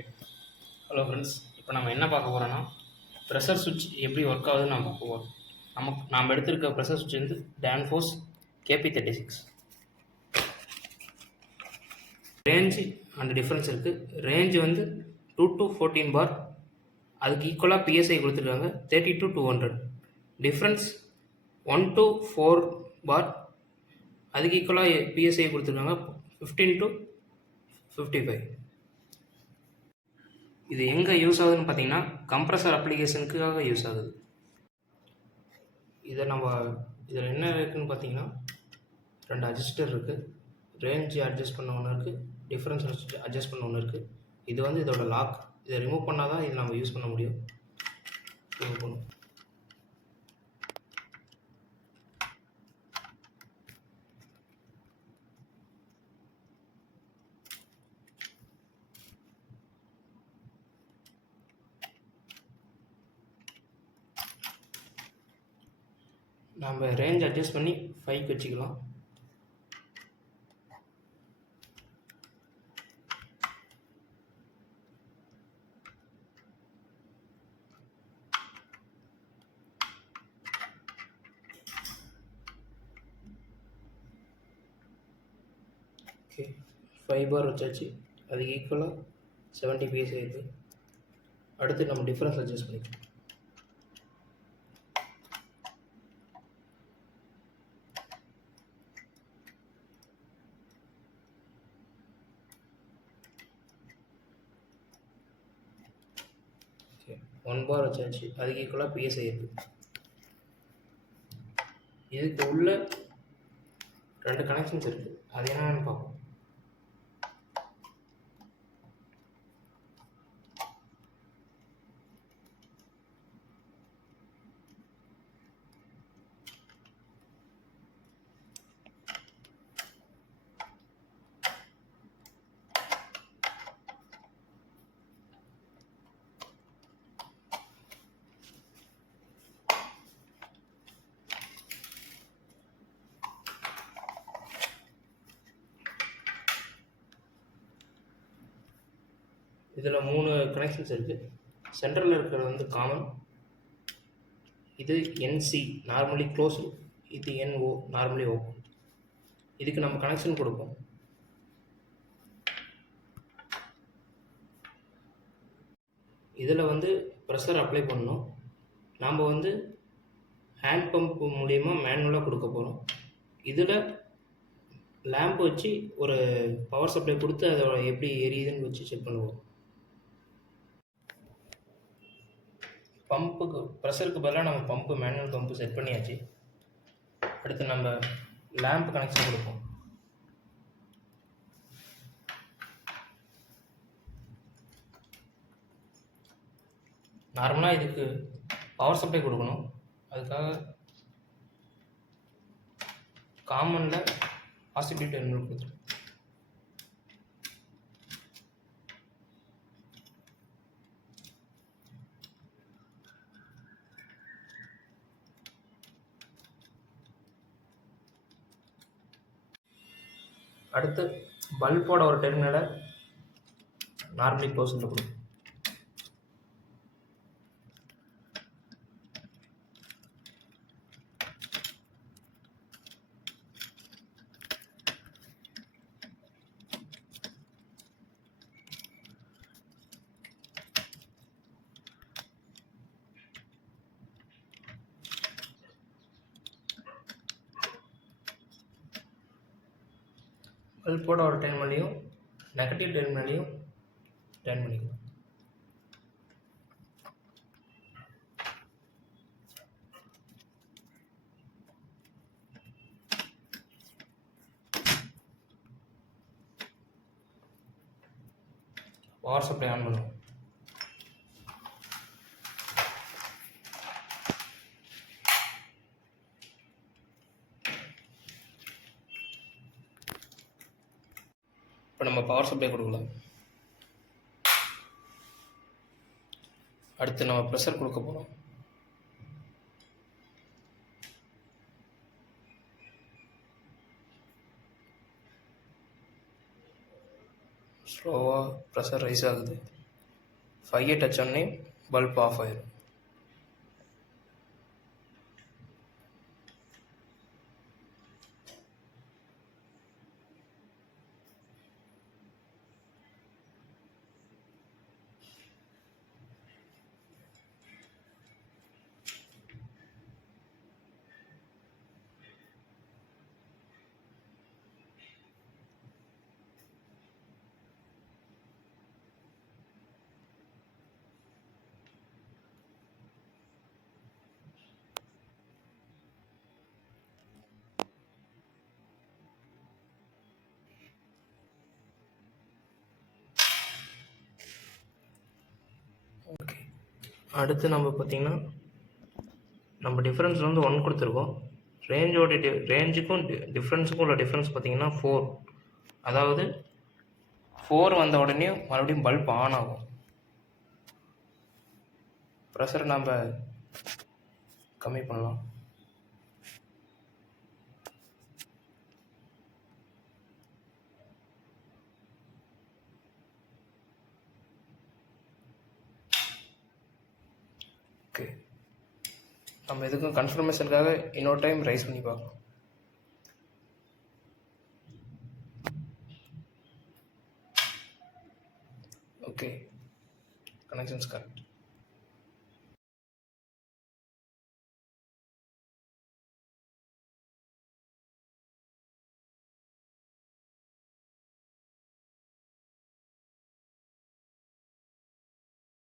Okay. Hello friends, இப்போ நம்ம என்ன பார்க்க போகிறோன்னா ப்ரெஷர் சுவிட்ச் எப்படி ஒர்க் ஆகுதுன்னு நம்ம பார்க்க போகிறோம். நாம் எடுத்திருக்க ப்ரெஷர் சுவிட்ச் வந்து Danfoss KP36. ரேஞ்சு அந்த டிஃப்ரென்ஸ் இருக்குது. ரேஞ்சு வந்து 2 to 14 பார், அதுக்கு ஈக்குவலாக PSI கொடுத்துருக்காங்க 30 to 200. டிஃப்ரென்ஸ் 1 to 4 பார், அதுக்கு ஈக்குவலாக PSI கொடுத்துருக்காங்க 15 to 55. இது எங்கே யூஸ் ஆகுதுன்னு பார்த்தீங்கன்னா கம்ப்ரஸர் அப்ளிகேஷனுக்காக யூஸ் ஆகுது. இதில் என்ன இருக்குதுன்னு பார்த்தீங்கன்னா 2 அட்ஜஸ்டர் இருக்குது. ரேஞ்சு அட்ஜஸ்ட் பண்ண ஒன்று இருக்குது, டிஃப்ரென்ஸ் அட்ஜஸ்ட் பண்ண ஒன்று இருக்குது. இது வந்து இதோட லாக். இதை ரிமூவ் பண்ணால் தான் இது நம்ம யூஸ் பண்ண முடியும். ரிமூவ் பண்ணும். நம்ம ரேஞ்ச் அட்ஜஸ்ட் பண்ணி 5க்கு வச்சுக்கலாம். ஓகே, 5 பார் வச்சாச்சு. அதுக்கு ஈக்குவலாக 70 PSI இருக்குது. அடுத்து நம்ம டிஃப்ரென்ஸ் அட்ஜஸ்ட் பண்ணிக்கலாம். ஓகே, 1 பார் வச்சாச்சு. அதுக்கு ஈக்குவலாக PSI இருக்குது. இதுக்கு உள்ள 2 கனெக்ஷன்ஸ் இருக்குது. அது என்னன்னு பார்ப்போம். இதில் 3 கனெக்ஷன்ஸ் இருக்குது. சென்டரில் இருக்கிறது வந்து காமன், இது NC நார்மலி க்ளோஸ்டு, இது NO நார்மலி ஓப்பன். இதுக்கு நம்ம கனெக்ஷன் கொடுப்போம். இதில் வந்து ப்ரெஷர் அப்ளை பண்ணணும். நாம் வந்து ஹேண்ட் பம்ப் மூலயமா மேனுவலாக கொடுக்க போகிறோம். இதில் லேம்ப் வச்சு ஒரு பவர் சப்ளை கொடுத்து அதோட எப்படி எரியுதுன்னு வச்சு செக் பண்ணுவோம். பம்புக்கு ப்ரெஷருக்கு பதிலாக நம்ம பம்பு மேனுவல் பம்பு செட் பண்ணியாச்சு. அடுத்து நம்ம லேம்ப் கனெக்ஷன் கொடுப்போம். நார்மலாக இதுக்கு பவர் சப்ளை கொடுக்கணும். அதுக்காக காமனில் பாசிட்டிவ் டெர்மினல் கொடுத்துருவோம். அடுத்து பல்போட ஒரு டெர்மினலை நார்மலி க்ளோஸில் கொடுக்கும். பல்போட ஒரு டெர்மினலையும் நெகட்டிவ் டெர்மினலையும் டர்ன் பண்ணிக்கலாம். பவர் சப்ளை ஆன் பண்ணுவோம். இப்போ நம்ம பவர் சப்ளை கொடுக்கலாம். அடுத்து நம்ம ப்ரெஷர் கொடுக்க போகிறோம். ஸ்லோவாக ப்ரெஷர் ரைஸ் ஆகுது. 5 டச் பண்ணி பல்ப் ஆஃப் ஆயிடும். ஓகே, அடுத்து நம்ம பார்த்திங்கன்னா நம்ம டிஃப்ரென்ஸ் வந்து 1 கொடுத்துருக்கோம். ரேஞ்சுக்கும் டிஃப்ரென்ஸுக்கும் உள்ள டிஃப்ரென்ஸ் பார்த்திங்கன்னா 4. அதாவது 4 வந்த உடனே மறுபடியும் பல்ப் ஆன் ஆகும். ப்ரெஷரை நம்ம கம்மி பண்ணலாம். ஓகே, நம்ம எதுக்கும் கன்ஃபர்மேஷனுக்காக இன்னொரு டைம் ரைஸ் பண்ணி பார்க்கலாம். Okay, connections correct.